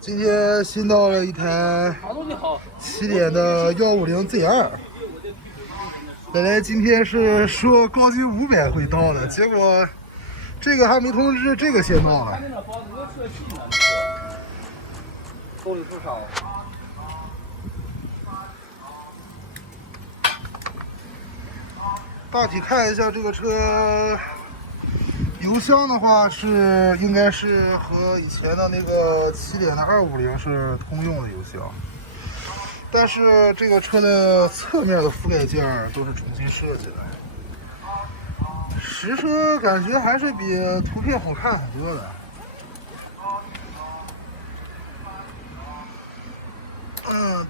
今天新到了一台起点的150ZR，本来今天是说高级500会到的，结果这个还没通知，这个先到了。动力多少？大体看一下这个车，油箱的话应该是和以前的那个起点的250是通用的油箱，但是这个车的侧面的覆盖件都是重新设计的，实车感觉还是比图片好看很多的。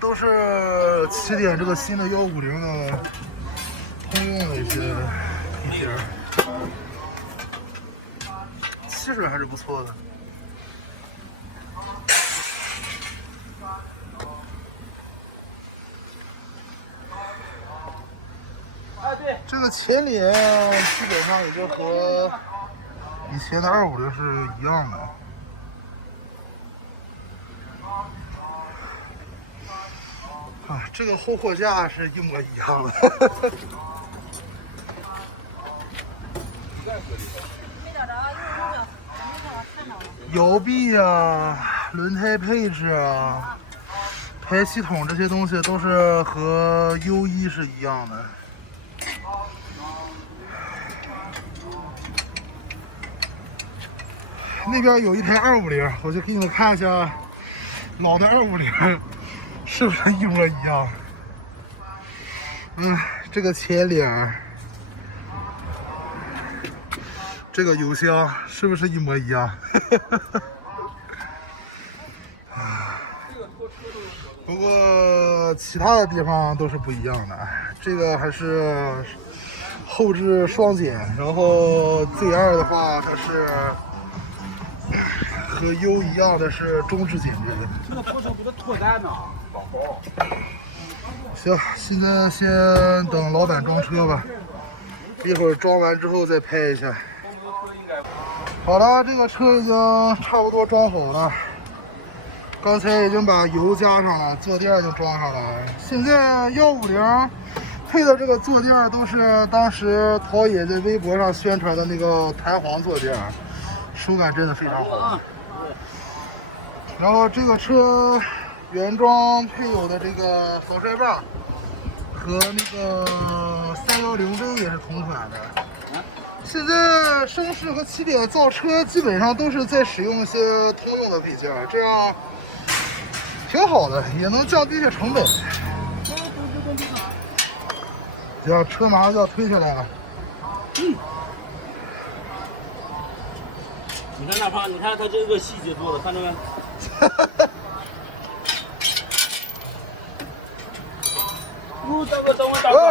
都是起点这个新的150的通用的一些配件，气势还是不错的。这个前脸基本上也就和以前的250是一样的。啊，这个后货架是一模一样的。摇臂啊，轮胎配置啊，排气筒这些东西都是和 U1是一样的。那边有一台250，我就给你们看一下老的250。是不是一模一样？这个前脸，这个油箱是不是一模一样？不过其他的地方都是不一样的。这个还是后置双减，然后 ZR 的话，它是和 U 一样的是中置减震。这个货车不是脱单呢？行，现在先等老板装车吧，一会儿装完之后再拍一下。好了，这个车已经差不多装好了，刚才已经把油加上了，坐垫就装上了。现在150配的这个坐垫都是当时陶冶在微博上宣传的那个弹簧坐垫，手感真的非常好。然后这个车原装配有的这个防摔棒和那个310灯也是同款的。现在声势和起点造车基本上都是在使用一些通用的配件，这样挺好的，也能降低一些成本。行，车马上就要推下来了。你看大胖，你看他这个细节做的，看着没？大哥，等会大哥。哎，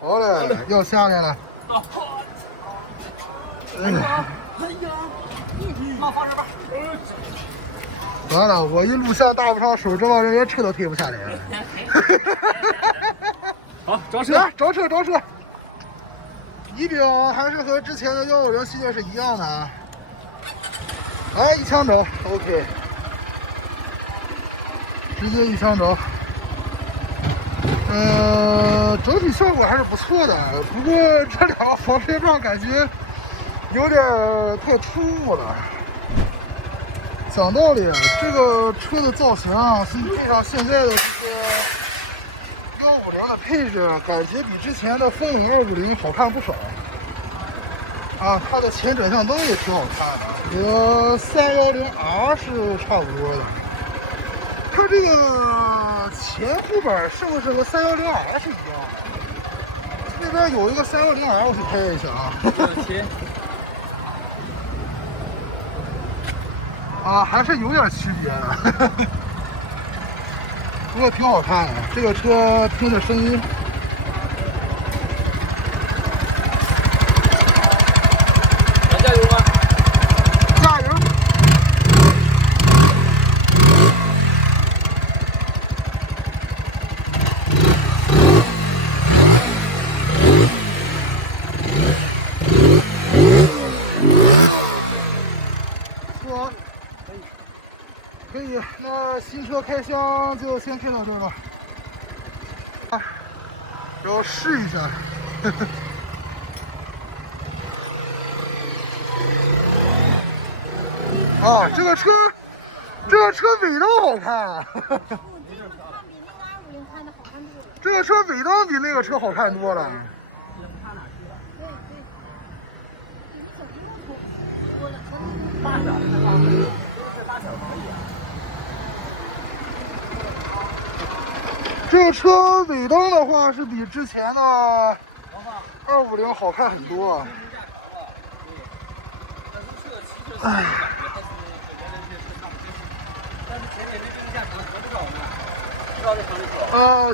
好嘞，要下来了。哎呀，放防摔棒。完了，我一录像搭不上手，这帮人连车都推不下来了。好，装车，装车，装车。仪表还是和之前的150系列是一样的啊。来，一枪走 ，OK， 直接一枪走。整体效果还是不错的，不过这两个防摔棒感觉有点太突兀了。讲道理，这个车的造型啊，配上现在的这个150的配置，感觉比之前的风铃250好看不少。啊，它的前转向灯也挺好看的，和310R 是差不多的。它这个前后板是不是和310R 是一样的？那边有一个310R，我去拍一下啊。啊，还是有点区别的，不过挺好看的。这个车听着声音，咱加油吗？加油！可以，那新车开箱就先开到这儿吧。啊，然后试一下。啊，这个车尾灯好看。这个车尾灯比那个车好看多了。这个车尾灯的话是比之前的250好看很多。哎。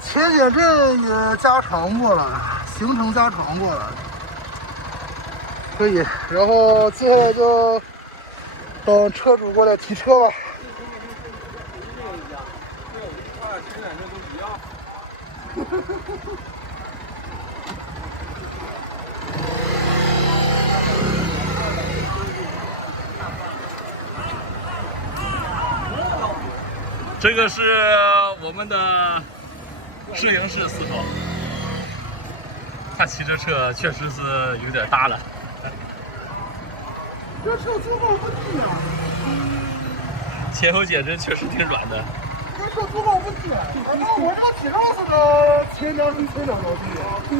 前减震也加长过了，行程加长过了，可以。然后接下来就等车主过来提车吧。这个是我们的摄影师司头，他骑这车确实是有点大了。这车足够不低啊！前后减震确实挺软的。这车足够不低，反正我这体上是个前2升前2低。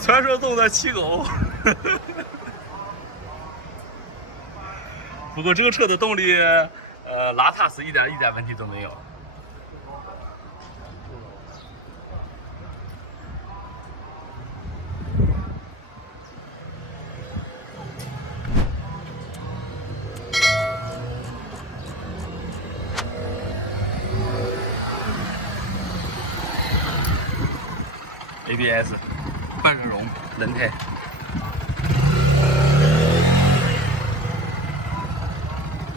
传说中的骑狗。不过这个车的动力，拉踏实一点问题都没有。ABS 半热熔轮胎。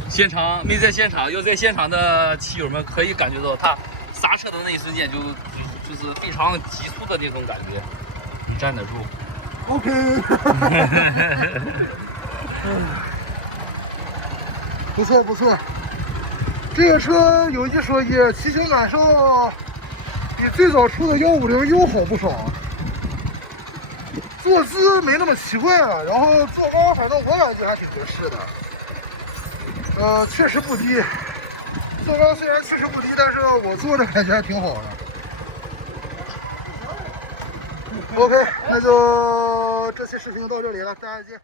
现场没在现场，要在现场的骑友们可以感觉到它刹车的那一瞬间就是非常急促的那种感觉，你站得住。OK 。不错不错，这个车有一说一，骑行感受比最早出的150又好不少。坐姿没那么奇怪了，然后坐高，反正我感觉还挺合适的。确实不低，坐高虽然确实不低，但是我坐着感觉还挺好的。OK， 那就这期视频就到这里了，大家再见。